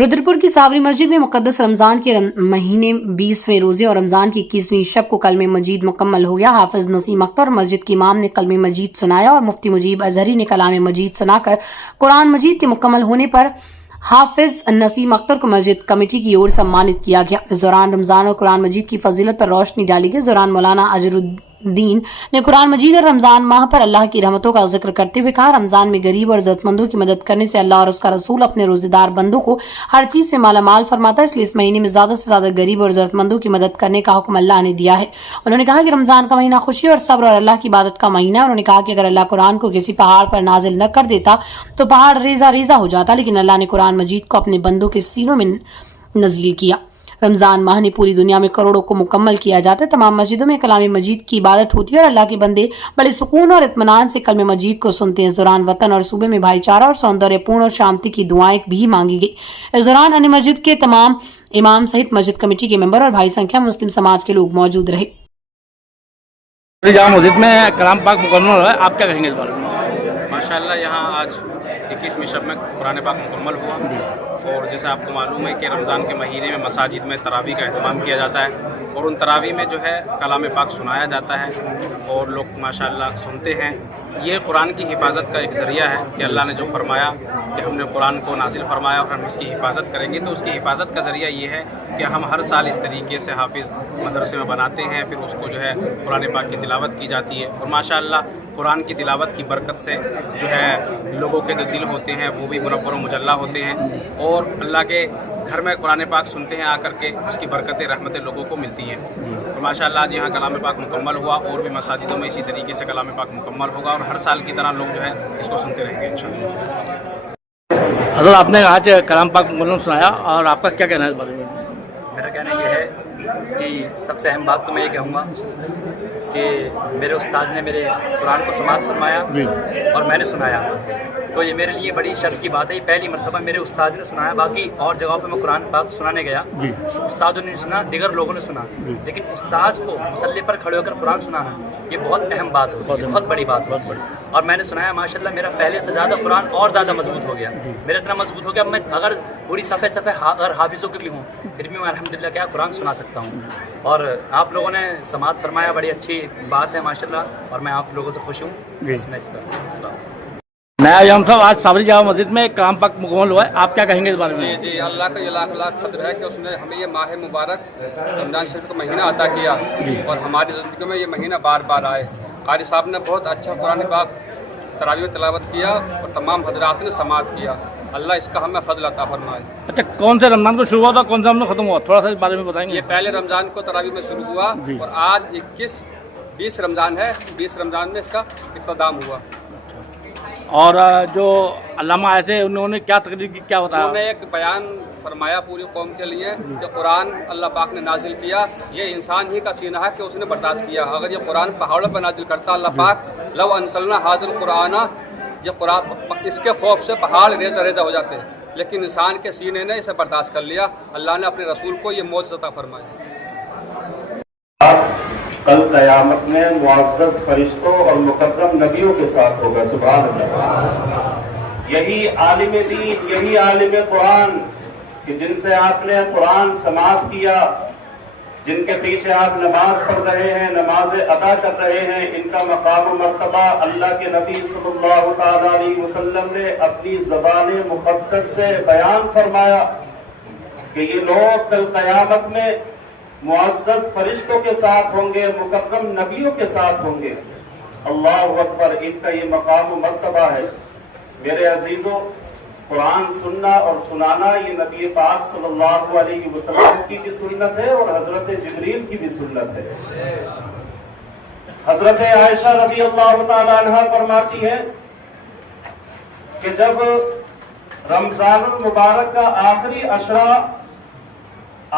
रुद्रपुर की साबरी मस्जिद में मुकद्दस रमजान के महीने 20वें रोजे और रमजान की 21वीं शब को कलमे मजीद मुकम्मल हो गया। हाफिज नसीम अख्तर और मस्जिद के इमाम ने कलमे मजीद सुनाया और मुफ्ती मुजीब अजहरी ने कलाम मजीद सुनाकर कुरान मजीद के मुकम्मल होने पर हाफिज नसीम अख्तर को मस्जिद कमेटी की ओर सम्मानित किया गया। इस दौरान रमजान और कुरान मजीद की फजीलत पर रोशनी डाली गई। इस दौरान मौलाना अजहरुद्दीन ने कुरान मजीद और रमजान माह पर अल्लाह की रहमतों का जिक्र करते हुए कहा, रमजान में गरीब और जरूरतमंदों की मदद करने से अल्लाह और उसका रसूल अपने रोजेदार बंदों को हर चीज से माला माल फरमाता है, इसलिए इस महीने में ज्यादा से ज्यादा गरीब और जरूरतमंदों की मदद करने का हुक्म अल्लाह ने दिया है। उन्होंने कहा कि रमजान का महीना खुशी और सब्र और अल्लाह की इबादत का महीना है। उन्होंने कहा कि अगर अल्लाह कुरान को किसी पहाड़ पर नाजिल न कर देता तो पहाड़ रेजा रेजा हो जाता, लेकिन अल्लाह ने कुरान मजीद को अपने बंदों के सीनों में नजील किया। रमजान माह ने पूरी दुनिया में करोड़ों को मुकम्मल किया जाता है। तमाम मस्जिदों में कलाम मजीद की इबादत होती है और अल्लाह के बंदे बड़े सुकून और इत्मीनान से कलमे मजीद को सुनते हैं। इस दौरान वतन और सूबे में भाईचारा और सौंदर्यपूर्ण और शांति की दुआएं भी मांगी गई। इस दौरान अन्य मस्जिद के तमाम इमाम सहित मस्जिद कमेटी के मेंबर और भारी संख्या में मुस्लिम समाज के लोग मौजूद रहे। मस्जिद में कलाम पाक मुकम्मल हुआ है, आप क्या कहेंगे इस बारे में? माशाअल्लाह यहाँ आज 21वीं शब में कुरान पाक मुकम्मल हुआ और जैसे आपको मालूम है कि रमज़ान के महीने में मसाजिद में तरावी का अहतमाम किया जाता है और उन तरावी में जो है कलाम पाक सुनाया जाता है और लोग माशाअल्लाह सुनते हैं। ये कुरान की हिफाजत का एक ज़रिया है कि अल्लाह ने जो फरमाया कि हमने कुरान को नाजिल फरमाया और हम इसकी हिफाजत करेंगे, तो उसकी हिफाजत का ज़रिया ये है कि हम हर साल इस तरीके से हाफिज़ मदरसे में बनाते हैं, फिर उसको जो है कुरान पाक की तिलावत की जाती है और माशाअल्लाह कुरान की तिलावत की बरकत से जो है लोगों के जो दिल होते हैं वो भी मुनव्वर मुजल्ला होते हैं और अल्लाह के घर में कुरान पाक सुनते हैं आकर के, उसकी बरकतें रहमतें लोगों को मिलती हैं। तो माशाअल्लाह आज यहाँ कलाम पाक मुकम्मल हुआ और भी मसाजिदों में इसी तरीके से कलाम पाक मुकम्मल होगा और हर साल की तरह लोग जो है इसको सुनते रहेंगे इंशाअल्लाह। हज़रत आपने आज कलाम पाक मुकम्मल सुनाया और आपका क्या कहना है इस बारे में? मेरा कहना यह है कि सबसे अहम बात तो मैं ये कहूँगा कि मेरे उस्ताद ने मेरे कुरान को समाअत फरमाया और मैंने सुनाया, तो ये मेरे लिए बड़ी शर्फ की बात है। ये पहली मरतबा मेरे उस्ताद ने सुनाया। बाकी और जगहों पे मैं कुरान पाक सुनाने गया, उस्तादों ने सुना, दिगर लोगों ने सुना, लेकिन उस्ताद को मुसल्ले पर खड़े होकर कुरान सुनाना ये बहुत अहम बात होती है, बहुत बड़ी बात होती है। और मैंने सुनाया माशाल्लाह मेरा पहले से ज़्यादा कुरान और ज़्यादा मजबूत हो गया, मेरा इतना मजबूत हो गया मैं अगर पूरी सफ़े सफ़े अगर हाफिज़ों की भी हूँ फिर भी मैं अल्हम्दुलिल्लाह क्या कुरान सुना सकता हूँ। और आप लोगों ने समाअत फरमाया, बड़ी अच्छी बात है माशाल्लाह और मैं आप लोगों से खुश हूँ। नया यम साहब आज साबरी जामा मस्जिद में कलाम पाक मुकम्मल हुआ है, आप क्या कहेंगे इस बारे में? जी अल्लाह का ये लाख लाख क़द्र है कि उसने हमें ये माह मुबारक रमज़ान शरीफ का महीना अता किया और हमारी ज़िंदगी में ये महीना बार बार आए। कारी साहब ने बहुत अच्छा कुरान पाक तरावी में तिलावत किया और तमाम हजरात ने समाअत किया। अल्लाह इसका हमें फजल अता फरमाए। अच्छा, कौन से रमज़ान को शुरू हुआ था, कौन सा रमज़ान खत्म हुआ, थोड़ा सा इस बारे में बताएंगे? ये पहले रमज़ान को तरावी में शुरू हुआ और आज 20 रमज़ान है, 20 रमज़ान में इसका इख्तिताम हुआ। और जो अल्लामा आए थे उन्होंने क्या तकरीर की, क्या बताया? उन्होंने एक बयान फरमाया पूरी कौम के लिए कि कुरान अल्लाह पाक ने नाजिल किया, ये इंसान ही का सीना है कि उसने बर्दाश्त किया। अगर ये कुरान पहाड़ों पर नाजिल करता अल्लाह पाक लव अनसलना हाज़िल कुराना, ये कुरान इसके खौफ से पहाड़ रेजा रेजा हो जाते, लेकिन इंसान के सीने ने इसे बर्दाश्त कर लिया। अल्लाह ने अपने रसूल को ये मौजज़ा अता फरमाया। कल क़यामत में मुअज़्ज़ज़ फरिश्तों और मुक़द्दम नबियों के साथ होगा। सुभान अल्लाह। यही आलिम दीन, यही आलिम कुरान कि जिनसे आपने कुरान समाअत किया, जिनके पीछे आप नमाज पढ़ रहे हैं, नमाज़ें अदा कर रहे हैं, इनका मकाम मर्तबा अल्लाह के नबी सल्लल्लाहु अलैहि वसल्लम ने अपनी ज़बान मुक़द्दस से बयान फरमाया कि ये लोग कल क़यामत में मुअज़्ज़ज़ फरिश्तों के साथ होंगे, मुक़द्दम नबियों के साथ होंगे। अल्लाहु अकबर, इनका ये मकाम मर्तबा है। मेरे अजीजों, कुरान सुनना और सुनाना ये नबी पाक सल्लल्लाहु अलैहि वसल्लम की भी सुन्नत है और हजरत जिब्रील की भी सुन्नत है। हजरत आयशा रज़ी अल्लाह तआला अन्हा फरमाती है कि जब रमजानुल मुबारक का आखिरी अशरा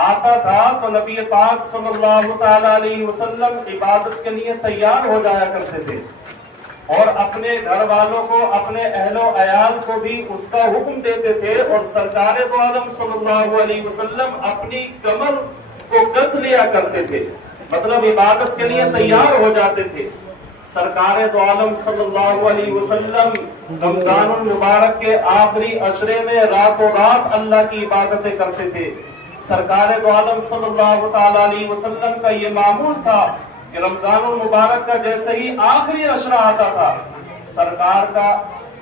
आता था तो नबी पाक सल्लल्लाहु तआला अलैहि वसल्लम इबादत के लिए तैयार हो जाया करते थे और अपने घर वालों को, अपने अहलो अयाल को भी उसका हुक्म देते थे और सरकार दो आलम सल्लल्लाहु अलैहि वसल्लम अपनी कमर को कस लिया करते थे, मतलब इबादत के लिए तैयार हो जाते थे। सरकार दो आलम सल्लल्लाहु अलैहि वसल्लम रमजानुल मुबारक के आखिरी अशरे में रातों रात अल्लाह की इबादतें करते थे। सरकार दो आलम सल्लल्लाहु ताला अलैहि वसल्लम का ये मामूल था कि रमजानुल मुबारक का जैसे ही आखिरी अशरा आता था, सरकार का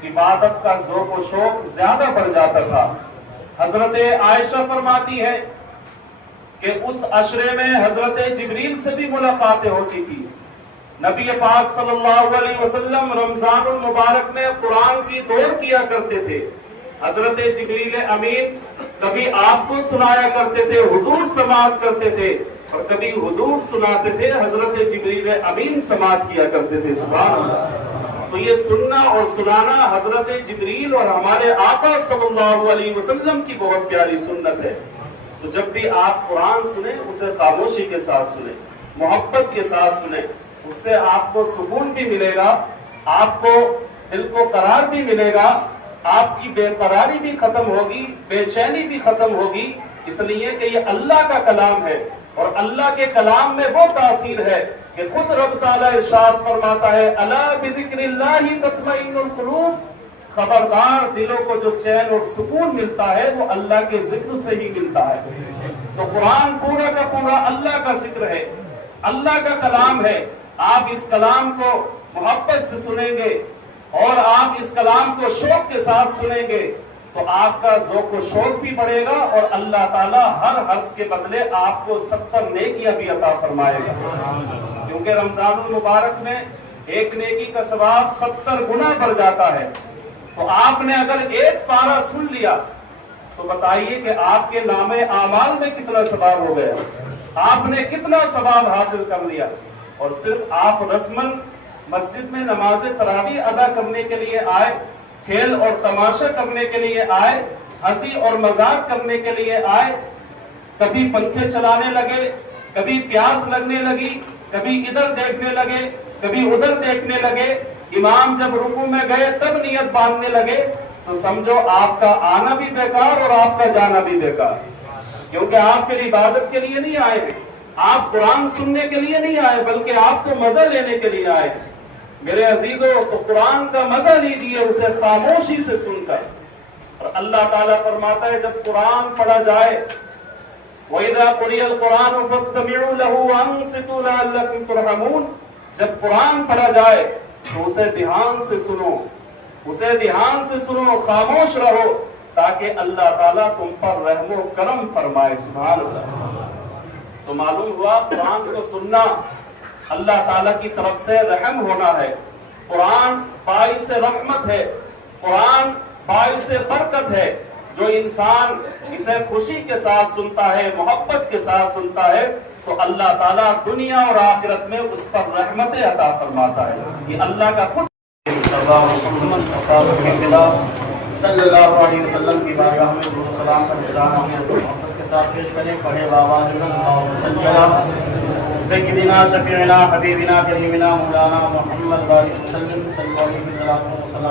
इबादत का ज़ौक़ व शौक़ ज्यादा बढ़ जाता था। हजरत आयशा फरमाती है कि उस अशरे में हजरत जिब्रील से भी मुलाकातें होती थी। नबी पाक सल्लल्लाहु अलैहि वसल्लम रमजानुल मुबारक में कुरान की दौड़ किया करते थे। हजरत जिब्रील अमीन कभी आपको सुनाया करते थे, हुजूर समाअत करते थे, और कभी हुजूर सुनाते थे, हजरत जिब्रील अमीन समाअत किया करते थे। सुभान अल्लाह। तो ये सुनना और सुनाना हजरत जिब्रील और हमारे आका सल्लल्लाहु अलैहि वसल्लम की बहुत प्यारी सुन्नत है। तो जब भी आप कुरान सुने उसे खामोशी के साथ सुने, मोहब्बत के साथ सुने, उससे आपको सुकून भी मिलेगा, आपको दिल को करार भी मिलेगा, आपकी बेकरारी भी खत्म होगी, बेचैनी भी खत्म होगी, इसलिए कि ये अल्लाह का कलाम है और अल्लाह के कलाम में वो तासीर है कि खुद रब ताला इरशाद फरमाता है, अला बिज़िक्रिल्लाहि तत्मइन्नुल कुलूब, खबरदार दिलों को जो चैन और सुकून मिलता है वो अल्लाह के जिक्र से ही मिलता है। तो कुरान पूरा का पूरा अल्लाह का जिक्र है, अल्लाह का कलाम है। आप इस कलाम को मोहब्बत से सुनेंगे और आप इस कलाम को शौक के साथ सुनेंगे तो आपका ज़ौक़ व शौक भी बढ़ेगा और अल्लाह ताला हर हर्फ के बदले आपको 70 नेकियां भी अता फरमाएगा। क्योंकि रमजानुल मुबारक में एक नेकी का सवाब 70 गुना बढ़ जाता है। तो आपने अगर एक पारा सुन लिया तो बताइए कि आपके नामे आमाल में कितना सवाब हो गया, आपने कितना सवाब हासिल कर लिया। और सिर्फ आप रस्मन मस्जिद में नमाज तरावी अदा करने के लिए आए, खेल और तमाशा करने के लिए आए, हंसी और मजाक करने के लिए आए, कभी पंखे चलाने लगे, कभी प्यास लगने लगी, कभी इधर देखने लगे, कभी उधर देखने लगे, इमाम जब रुकू में गए तब नियत बांधने लगे, तो समझो आपका आना भी बेकार और आपका जाना भी बेकार। क्योंकि आप फिर इबादत के लिए नहीं आए हैं, आप कुरान सुनने के लिए नहीं आए, बल्कि आप तो मजा लेने के लिए आए। मेरे अजीजों, तो कुरान का मजा लीजिए उसे खामोशी से सुनकर। और अल्लाह ताला फरमाता है जब कुरान पढ़ा जाए, वइज़ा कुरियल कुरान फस्तमिऊ लहू वअनसितू लअल्लकुम तुरहमून, जब कुरान पढ़ा जाए तो उसे ध्यान से सुनो, उसे ध्यान से सुनो, खामोश रहो, ताकि अल्लाह ताला तुम पर रहमो करम फरमाए। सुभान अल्लाह। तो मालूम हुआ कुरान को सुनना अल्लाह ताला की तरफ से रहम होना है। कुरान बाइस रहमत है, कुरान बाइस बरकत है। जो इंसान इसे खुशी के साथ सुनता है, मोहब्बत के साथ सुनता है, तो अल्लाह ताला दुनिया और आखिरत में उस पर रहमतें अता फरमाता है। ये अल्लाह का खुद सल्लल्लाहु अलैहि वसल्लम की बारगाह में दुरूद सलाम का निज़राना हमें मोहब्बत के साथ पेश करें। पढ़े बाबाज सय्यिदिना शफीइना हबीबिना करीमिना मौलाना मुहम्मद वसल्लम सल्लल्लाहु अलैहि वसल्लम।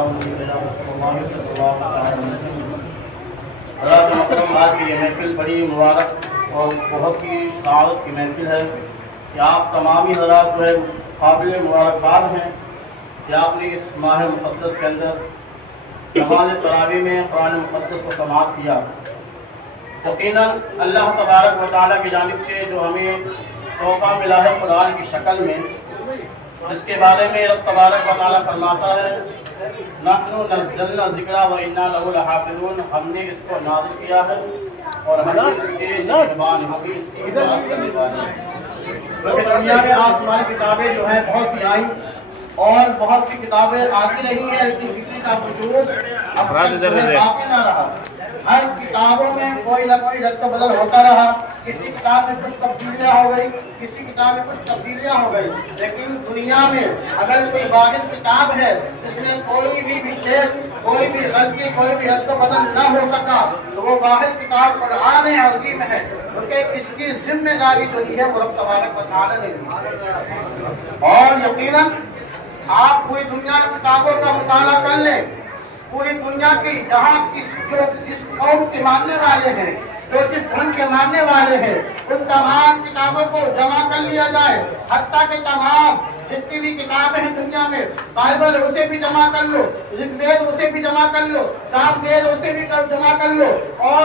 आज की ये महफिल बड़ी मुबारक और बहुत ही सआदत की महफिल है कि आप तमामी हज़रात जो है काबिल मुबारकबाद हैं कि आपने इस माह मुक़द्दस के अंदर नमाज तरावी में कुरान मुक़द्दस को समाअत किया। यकीनन अल्लाह तबारक व तआला की जानिब से जो हमें तोहफ़ा मिला है कुरान की शक्ल में, जिसके बारे में रब तबारक व तआला फरमाता है, नहनु नज़्ज़लना ज़िक्रा व इन्ना लहु लहाफ़िज़ून, हमने इसको नाज़िल किया है और हम इसके निगहबान, हम इसकी हिफाज़त करने वाले हैं। क्योंकि दुनिया में आसमानी किताबें जो हैं बहुत सी आई और बहुत सी किताबें आती रही है, लेकिन किसी का वजूद अब बाकी ना रहा। हर किताबों में कोई ना कोई रद्द बदल होता रहा, किसी किताब में कुछ तब्दीलियाँ हो गई, किसी किताब में कुछ तब्दीलियाँ हो गई, लेकिन दुनिया में अगर कोई वाहिद किताब है जिसमें कोई भी विशेष, कोई भी गलती, कोई भी रद्द बदल न हो सका, तो वो वाहिद किताब कुरान अज़ीम है। क्योंकि इसकी जिम्मेदारी जो दी है वो रब तबारक व तआला ने दी। और यकीनन आप पूरी दुनिया की किताबों का मुताला कर लें, पूरी दुनिया की जहाँ जिस कौम के मानने वाले हैं, जो जिस धर्म के मानने वाले हैं उन तमाम किताबों को जमा कर लिया जाए। हत्ता के तमाम जितनी भी किताबें हैं दुनिया में, बाइबल है उसे भी जमा कर लो, ऋग्वेद उसे भी जमा कर लो, सामवेद उसे भी जमा कर लो, और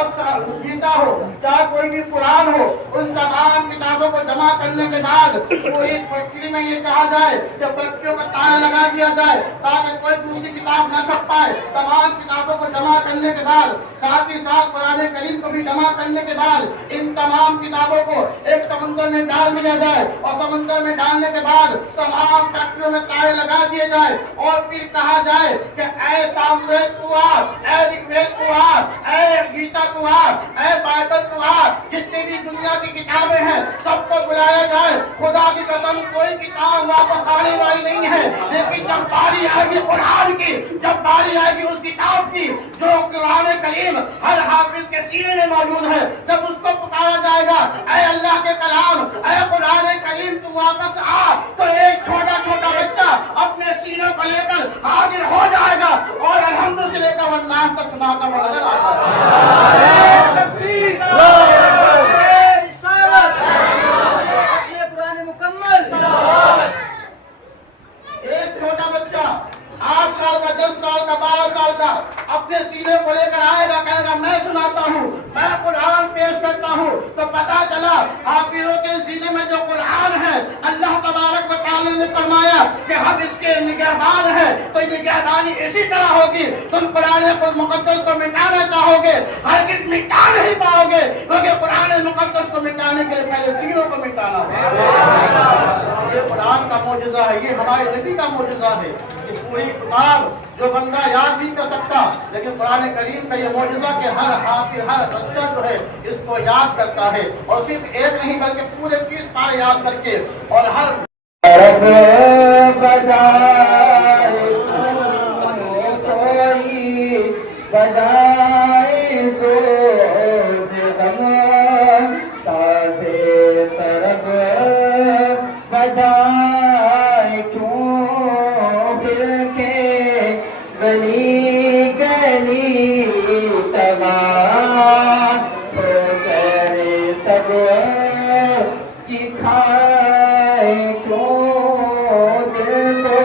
गीता हो चाहे कोई भी कुरान हो, उन तमाम किताबों को जमा करने के बाद पूरी फैक्ट्री में ये कहा जाए कि फैक्ट्रियों का ताला लगा दिया जाए ताकि कोई दूसरी किताब न छप पाए। तमाम किताबों को जमा करने के बाद साथ ही साथ कुरान करीम को भी जमा करने के बाद इन तमाम किताबों को एक समंदर में डाल दिया जाए, और समंदर में डालने के बाद तमाम फैक्ट्रियों में ताले लगा दिए जाए, और फिर कहा जाए कि ऐ सामवेद कुआर, ऐ ऋग्वेद कुआर, ऐ गीता कुआर, ऐ बाइबल कुआर, जितनी भी दुनिया की किताबें हैं सबको बुलाया जाए। खुदा की कसम कोई किताब वापस आने वाली नहीं है, लेकिन जब बारी आएगी कुरान की, जब बारी आएगी उस किताब की जो कुरान करीम हर हाफिज के सीने में मौजूद है, जब उसको पुकारा जाएगा ऐ अल्लाह के कलाम, ऐ कुरान करीम तू वापस आ, तो एक छोटा छोटा बच्चा अपने सीनों को लेकर हाजिर हो जाएगा और अल्हम्दुलिल्लाह से लेकर वन्नास तक सुनाता हुआ नजर एक छोटा बच्चा 8 साल का, 10 साल का, 12 साल का अपने सीने को लेकर आएगा, कहेगा मैं सुनाता हूँ, मैं कुरान पेश करता हूँ। तो पता चला हाफिजों के सीने में जो कुरान है अल्लाह तबारक व तआला ने फरमाया कि हम इसके निगहबान हैं, तो निगहबानी इसी तरह होगी। तुम कुरान मुकद्दस को मिटाना चाहोगे, हरगिज़ मिटा नहीं पाओगे, क्योंकि कुरान मुकद्दस को मिटाने के लिए पहले सीनों को मिटाना होगा। ये कुरान का मौजज़ा है, ये हमारे नबी का मौजज़ा है। ये पूरी किताब जो बंदा याद नहीं कर सकता, लेकिन कुरान करीम का ये मौजज़ा कि हर हाफिज, हर बच्चा जो है इसको याद करता है, और सिर्फ एक नहीं बल्कि पूरे 30 पारे याद करके, और हर बजाए सो सासे तरफ बजाए क्यों फिर के गली गली तबा तो करे सब की खाए क्यों दिल को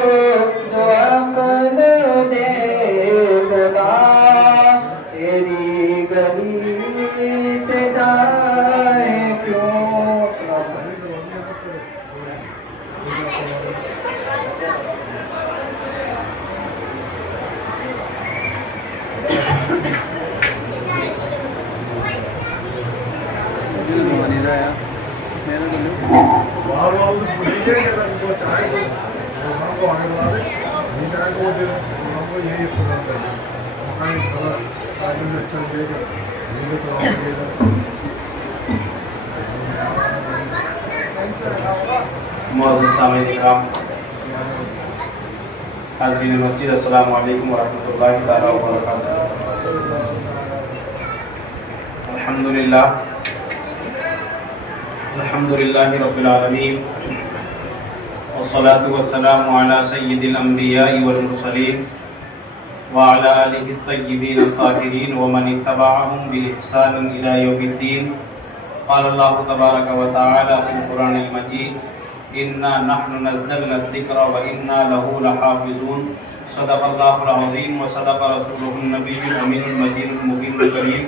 जो अमन दे खुदा तेरी गली से जाए क्यों। मुअज़्ज़िज़ सामीन इकराम, हाज़रीन मस्जिद, अस्सलामु अलैकुम व रहमतुल्लाहि तआला व बरकातुहू। अल्हम्दुलिल्लाहि रब्बिल आलमीन, वस्सलातु वस्सलामु अला सय्यिदिल अंबिया'i वल मुरसलीन व अला आलिहि तय्यिबीन अत्ताहिरीन व मन इत्तबअहुम बि इहसान इला यौमिद्दीन। क़ाल अल्लाहु तबारक व तआला फ़िल क़ुरानिल मजीद इन्ना नहनु नज़्ज़लना ज़िक्रा व इन्ना लहू लहाफ़िज़ून। सदक़ल्लाहुल अज़ीम व सदक़ रसूलुहुन नबियुल अमीनुल मजीदुल मुबीनुल करीम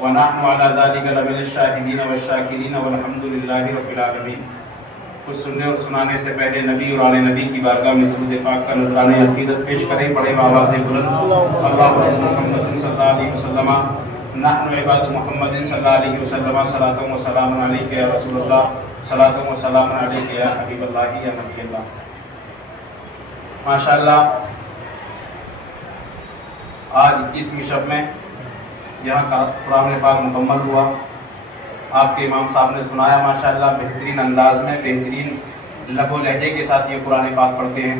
व नहनु अला ज़ालिका लमिनश शाहिदीन व शाकिरीन वल्हम्दुलिल्लाहि रब्बिल आलमीन। कुछ सुनने और सुनाने से पहले नबी और आले नबी की बारगाह में दुरूद पाक का नज़राने अक़ीदत पेश करें। पढ़े आवाज़ बुलंद सल्लल्लाहु अलैहि वसल्लम नहनु इबादु मुहम्मदिन सल्लल्लाहु अलैहि वसल्लम सलातु व सलामुन अलैका या रसूलल्लाह सलातु व सलामुन अलैका या हबीबल्लाह या नबील्लाह। माशाअल्लाह, आज 21वीं शब में यहाँ का कुरान पाक मुकम्मल हुआ। आपके इमाम साहब ने सुनाया माशाअल्लाह बेहतरीन अंदाज में, बेहतरीन लबो लहजे के साथ ये कुरान पाक पढ़ते हैं।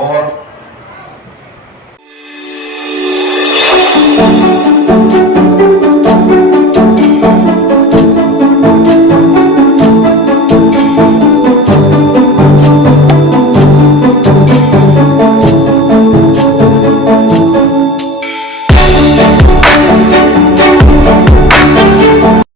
और